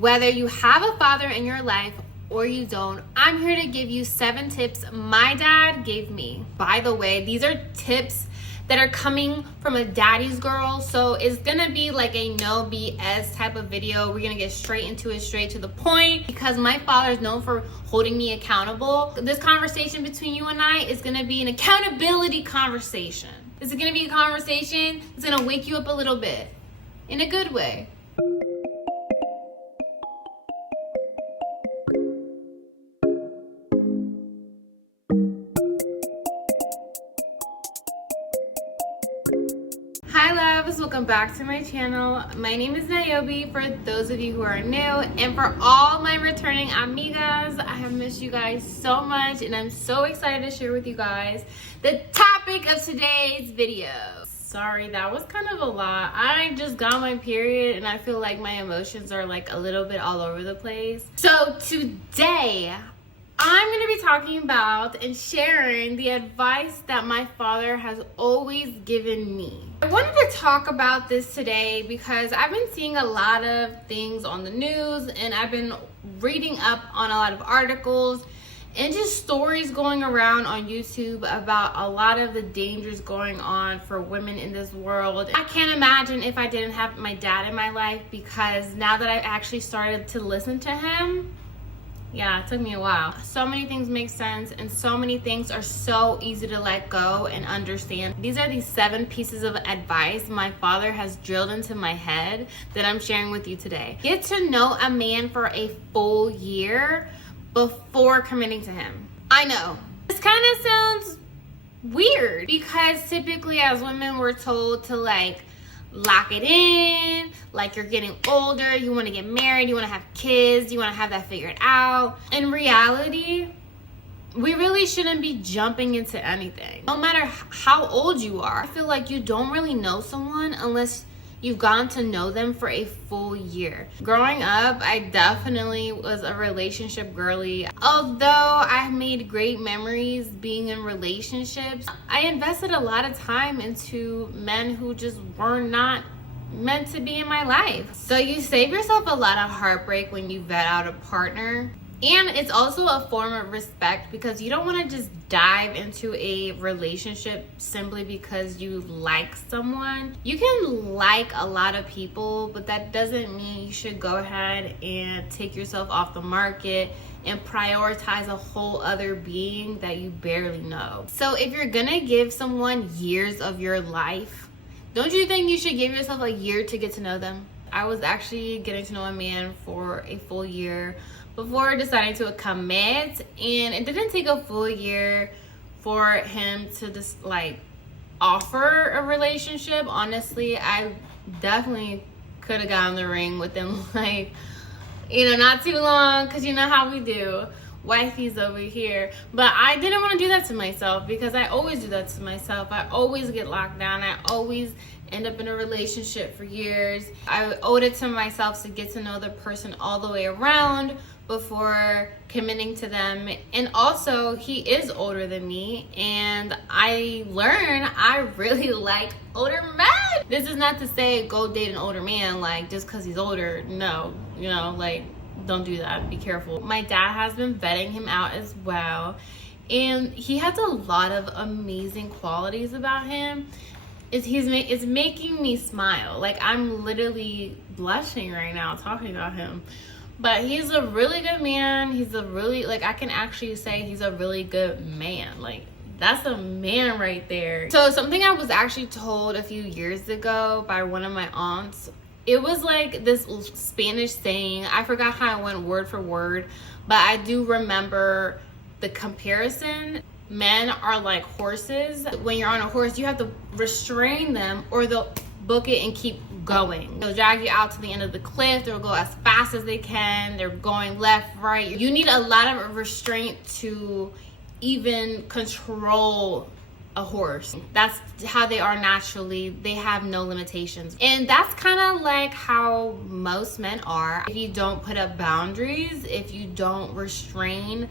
Whether you have a father in your life or you don't, I'm here to give you 7 tips my dad gave me. By the way, these are tips that are coming from a daddy's girl, so it's gonna be like a no BS type of video. We're gonna get straight into it, straight to the point, because my father is known for holding me accountable. This conversation between you and I is gonna be an accountability conversation. This is gonna be a conversation that's gonna wake you up a little bit, in a good way. Hi loves, welcome back to my channel. My name is Niobe for those of you who are new, and for all my returning amigas, I have missed you guys so much and I'm so excited to share with you guys the topic of today's video. Sorry, that was kind of a lot. I just got my period and I feel like my emotions are like a little bit all over the place. So today, I'm going to be talking about and sharing the advice that my father has always given me. I wanted to talk about this today because I've been seeing a lot of things on the news and I've been reading up on a lot of articles and just stories going around on YouTube about a lot of the dangers going on for women in this world. I can't imagine if I didn't have my dad in my life, because now that I've actually started to listen to him, yeah, it took me a while. So many things make sense and so many things are so easy to let go and understand. These are the 7 pieces of advice my father has drilled into my head that I'm sharing with you today. Get to know a man for a full year before committing to him. I know, this kind of sounds weird because typically as women we're told to like lock it in, like you're getting older, you want to get married, you want to have kids, you want to have that figured out. In reality, we really shouldn't be jumping into anything. No matter how old you are, I feel like you don't really know someone unless you've gotten to know them for a full year. Growing up, I definitely was a relationship girly. Although I made great memories being in relationships, I invested a lot of time into men who just were not meant to be in my life. So you save yourself a lot of heartbreak when you vet out a partner. And it's also a form of respect because you don't want to just dive into a relationship simply because you like someone. You can like a lot of people, but that doesn't mean you should go ahead and take yourself off the market and prioritize a whole other being that you barely know. So if you're gonna give someone years of your life, don't you think you should give yourself a year to get to know them? I was actually getting to know a man for a full year before deciding to commit, and it didn't take a full year for him to just like offer a relationship. Honestly, I definitely could have gotten the ring within like, not too long, because you know how we do, wifey's over here. But I didn't want to do that to myself because I always do that to myself. I always get locked down. I always end up in a relationship for years. I owed it to myself to get to know the person all the way around before committing to them. And also, he is older than me, and I learned I really like older men. This is not to say go date an older man like just because he's older. No, like don't do that. Be careful. My dad has been vetting him out as well, and he has a lot of amazing qualities about him. It's making me smile. Like I'm literally blushing right now talking about him. But he's a really good man. He's a really, I can actually say he's a really good man. Like, that's a man right there. So something I was actually told a few years ago by one of my aunts, it was like this Spanish saying. I forgot how it went word for word, but I do remember the comparison. Men are like horses. When you're on a horse, you have to restrain them or they'll book it and keep going. They'll drag you out to the end of the cliff. They'll go as fast as they can. They're going left, right. You need a lot of restraint to even control a horse. That's how they are naturally. They have no limitations. And that's kind of like how most men are. If you don't put up boundaries, if you don't restrain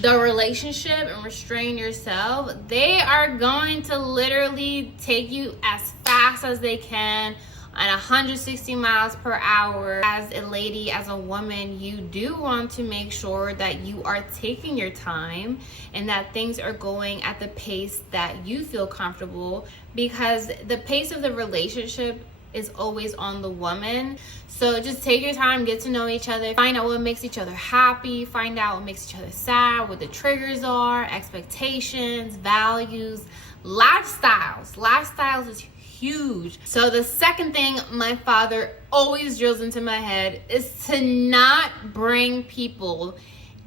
the relationship and restrain yourself, they are going to literally take you as fast as they can on 160 miles per hour. As a lady, as a woman, you do want to make sure that you are taking your time and that things are going at the pace that you feel comfortable, because the pace of the relationship is always on the woman. So just take your time, get to know each other, find out what makes each other happy, find out what makes each other sad, what the triggers are, expectations, values, lifestyles. Lifestyles is huge. So the second thing my father always drills into my head is to not bring people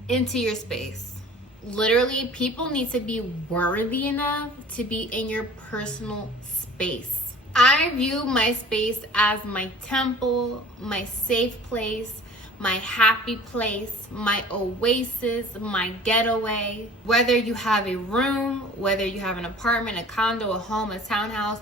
into your space. Literally, people need to be worthy enough to be in your personal space. I view my space as my temple, my safe place, my happy place, my oasis, my getaway. Whether you have a room, whether you have an apartment, a condo, a home, a townhouse,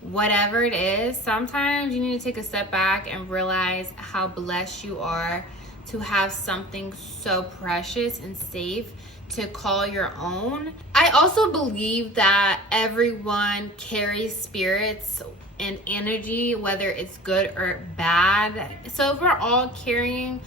whatever it is, sometimes you need to take a step back and realize how blessed you are to have something so precious and safe to call your own. I also believe that everyone carries spirits and energy, whether it's good or bad. So if we're all carrying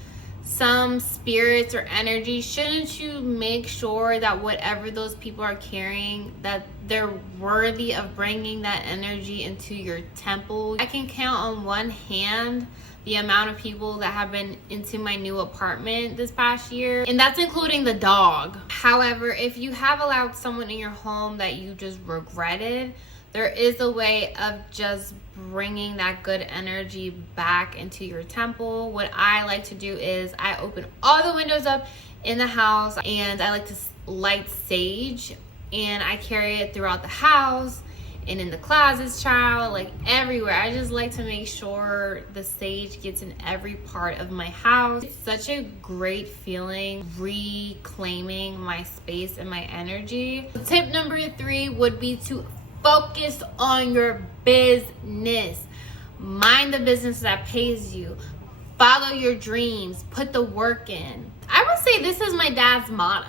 some spirits or energy, shouldn't you make sure that whatever those people are carrying, that they're worthy of bringing that energy into your temple? I can count on one hand the amount of people that have been into my new apartment this past year, and that's including the dog. However, if you have allowed someone in your home that you just regretted, there is a way of just bringing that good energy back into your temple. What I like to do is I open all the windows up in the house, and I like to light sage, and I carry it throughout the house and in the closets, child, like everywhere. I just like to make sure the sage gets in every part of my house. It's such a great feeling, reclaiming my space and my energy. Tip number 3 would be to focus on your business. Mind the business that pays you. Follow your dreams. Put the work in. I would say this is my dad's motto.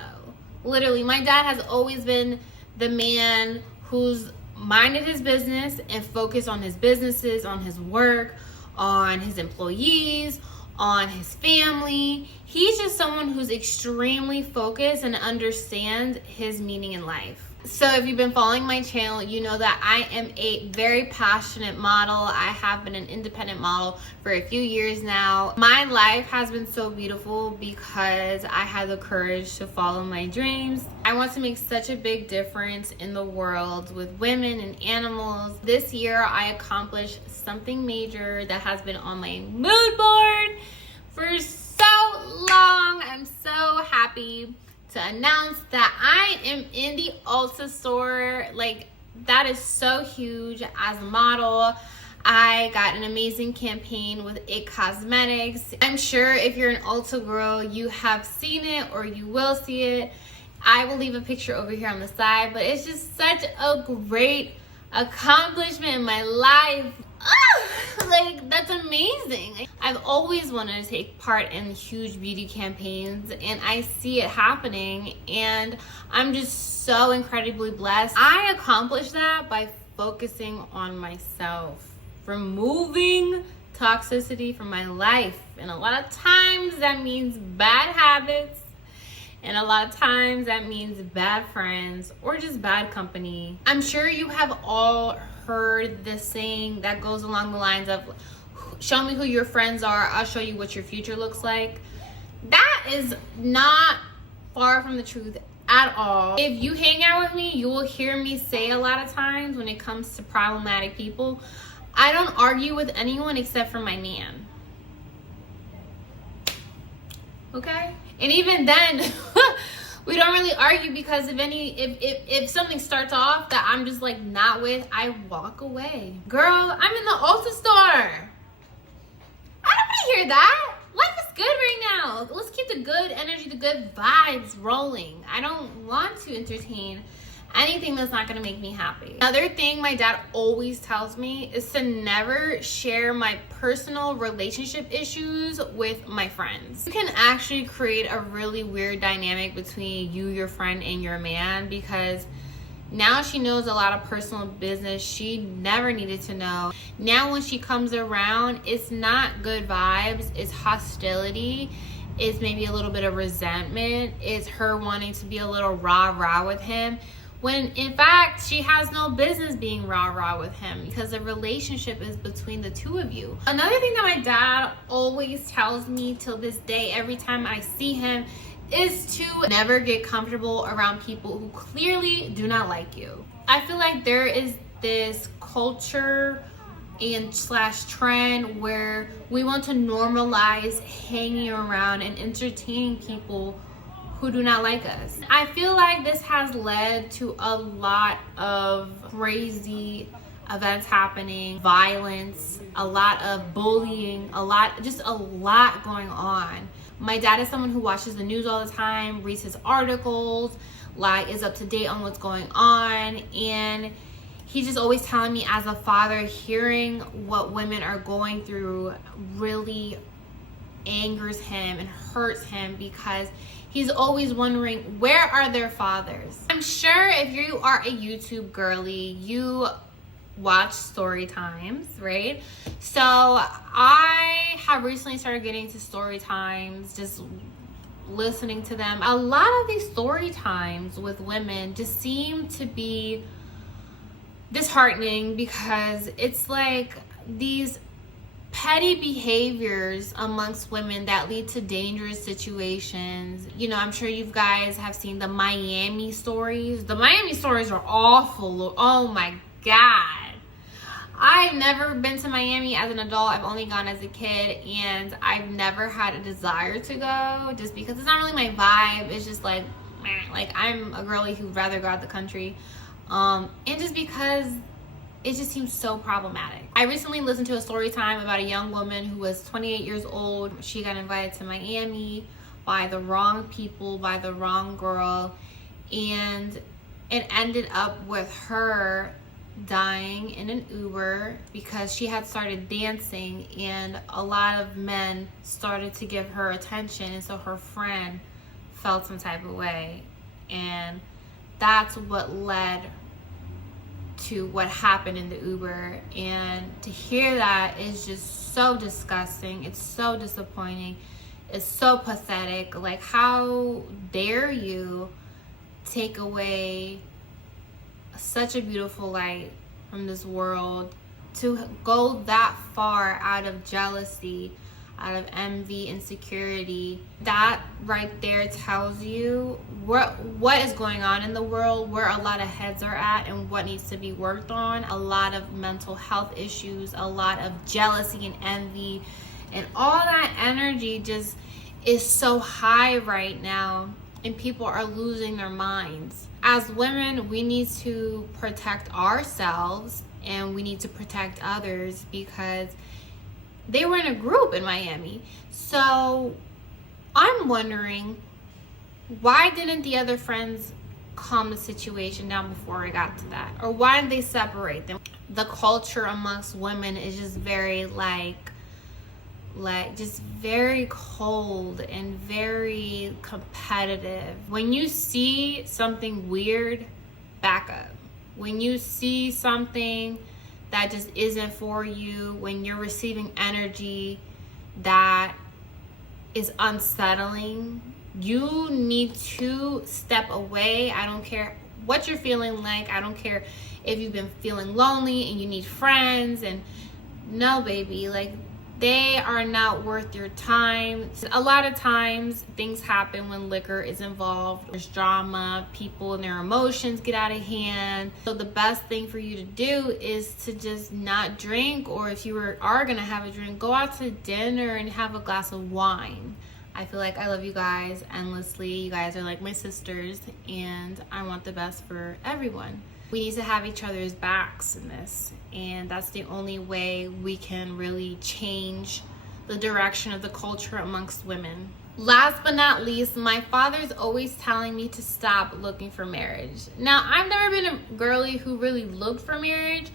Literally, my dad has always been the man who's minded his business and focused on his businesses, on his work, on his employees, on his family. He's just someone who's extremely focused and understands his meaning in life. So if you've been following my channel, you know that I am a very passionate model. I have been an independent model for a few years now. My life has been so beautiful because I had the courage to follow my dreams. I want to make such a big difference in the world with women and animals. This year, I accomplished something major that has been on my mood board for so long. I'm so happy to announce that I am in the Ulta store. Like, that is so huge. As a model, I got an amazing campaign with It Cosmetics. I'm sure if you're an Ulta girl, you have seen it or you will see it. I will leave a picture over here on the side, but it's just such a great accomplishment in my life. Like, that's amazing. I've always wanted to take part in huge beauty campaigns, and I see it happening, and I'm just so incredibly blessed. I accomplished that by focusing on myself, removing toxicity from my life. And a lot of times that means bad habits, and a lot of times that means bad friends or just bad company. I'm sure you have all heard this saying that goes along the lines of, show me who your friends are, I'll show you what your future looks like. That is not far from the truth at all. If you hang out with me, you will hear me say a lot of times when it comes to problematic people, I don't argue with anyone except for my man. Okay? And even then, we don't really argue, because if something starts off that I'm just like not with, I walk away. Girl, I'm in the Ulta store. I don't want to hear that. Life is good right now. Let's keep the good energy, the good vibes rolling. I don't want to entertain anything that's not going to make me happy. Another thing my dad always tells me is to never share my personal relationship issues with my friends. You can actually create a really weird dynamic between you, your friend, and your man, because Now she knows a lot of personal business she never needed to know. Now when she comes around, it's not good vibes, it's hostility, it's maybe a little bit of resentment, it's her wanting to be a little rah-rah with him, when in fact she has no business being rah-rah with him, because the relationship is between the two of you. Another thing that my dad always tells me till this day, every time I see him, is to never get comfortable around people who clearly do not like you. I feel like there is this culture and / trend where we want to normalize hanging around and entertaining people who do not like us. I feel like this has led to a lot of crazy events happening, violence, a lot of bullying, a lot going on. My dad is someone who watches the news all the time, reads his articles, like is up to date on what's going on, and he's just always telling me, as a father, hearing what women are going through really angers him and hurts him, because he's always wondering, where are their fathers? I'm sure if you are a YouTube girly, you watch story times, right? So I have recently started getting to story times, just listening to them. A lot of these story times with women just seem to be disheartening, because it's like these petty behaviors amongst women that lead to dangerous situations. You know, I'm sure you guys have seen the Miami stories. The Miami stories are awful. Oh my God. I've never been to Miami as an adult. I've only gone as a kid, and I've never had a desire to go, just because it's not really my vibe. It's just like, meh. Like, I'm a girly who'd rather go out the country. And just because it just seems so problematic. I recently listened to a story time about a young woman who was 28 years old. She got invited to Miami by the wrong people, by the wrong girl, and it ended up with her dying in an Uber because she had started dancing, and a lot of men started to give her attention, and so her friend felt some type of way, and that's what led to what happened in the Uber. And to hear that is just so disgusting. It's so disappointing. It's so pathetic. Like, how dare you take away such a beautiful light from this world, to go that far out of jealousy, out of envy, insecurity. That right there tells you what is going on in the world, where a lot of heads are at, and what needs to be worked on. A lot of mental health issues, a lot of jealousy and envy, and all that energy just is so high right now, and people are losing their minds. As women, we need to protect ourselves, and we need to protect others, because they were in a group in Miami. So I'm wondering, why didn't the other friends calm the situation down before it got to that? Or why did they separate them? The culture amongst women is just very like just very cold and very competitive. When you see something weird, back up. When you see something that just isn't for you, when you're receiving energy that is unsettling, you need to step away. I don't care what you're feeling like. I don't care if you've been feeling lonely and you need friends. And no, baby, like, they are not worth your time. A lot of times things happen when liquor is involved. There's drama, people and their emotions get out of hand. So the best thing for you to do is to just not drink, or if you are gonna have a drink, go out to dinner and have a glass of wine. I feel like I love you guys endlessly. You guys are like my sisters, and I want the best for everyone. We need to have each other's backs in this, and that's the only way we can really change the direction of the culture amongst women. Last but not least, my father's always telling me to stop looking for marriage. Now, I've never been a girly who really looked for marriage,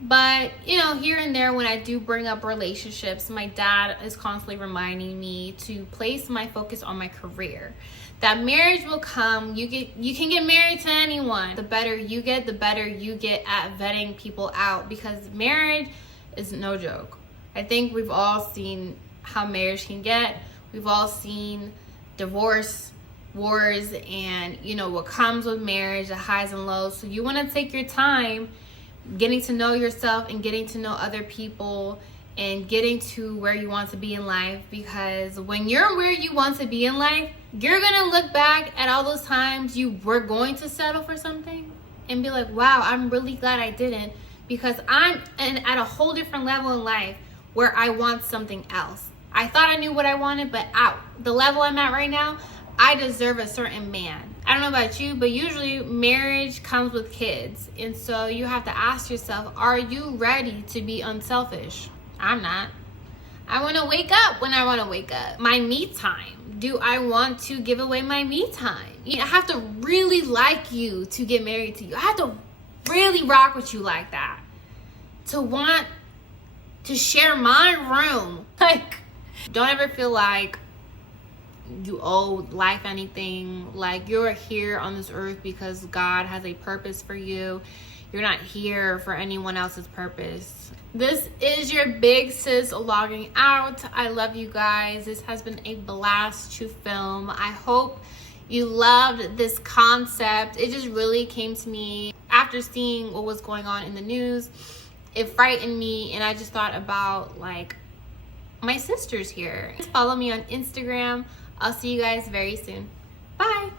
But, you know, here and there when I do bring up relationships, my dad is constantly reminding me to place my focus on my career. That marriage will come. You can get married to anyone. The better you get, the better you get at vetting people out, because marriage is no joke. I think we've all seen how marriage can get. We've all seen divorce wars and, you know, what comes with marriage, the highs and lows. So you want to take your time getting to know yourself and getting to know other people and getting to where you want to be in life, because when you're where you want to be in life, you're gonna look back at all those times you were going to settle for something and be like, wow, I'm really glad I didn't, because I'm at a whole different level in life where I want something else. I thought I knew what I wanted, but at the level I'm at right now, I deserve a certain man. I don't know about you, but usually marriage comes with kids. And so you have to ask yourself, are you ready to be unselfish? I'm not. I want to wake up when I want to wake up. My me time. Do I want to give away my me time? I have to really like you to get married to you. I have to really rock with you like that to want to share my room. Like, don't ever feel like you owe life anything. Like, you're here on this earth because God has a purpose for you. You're not here for anyone else's purpose. This is your big sis logging out. I love you guys. This has been a blast to film. I hope you loved this concept. It just really came to me after seeing what was going on in the news. It frightened me, and I just thought about, like, my sisters here. Follow me on Instagram. I'll see you guys very soon. Bye.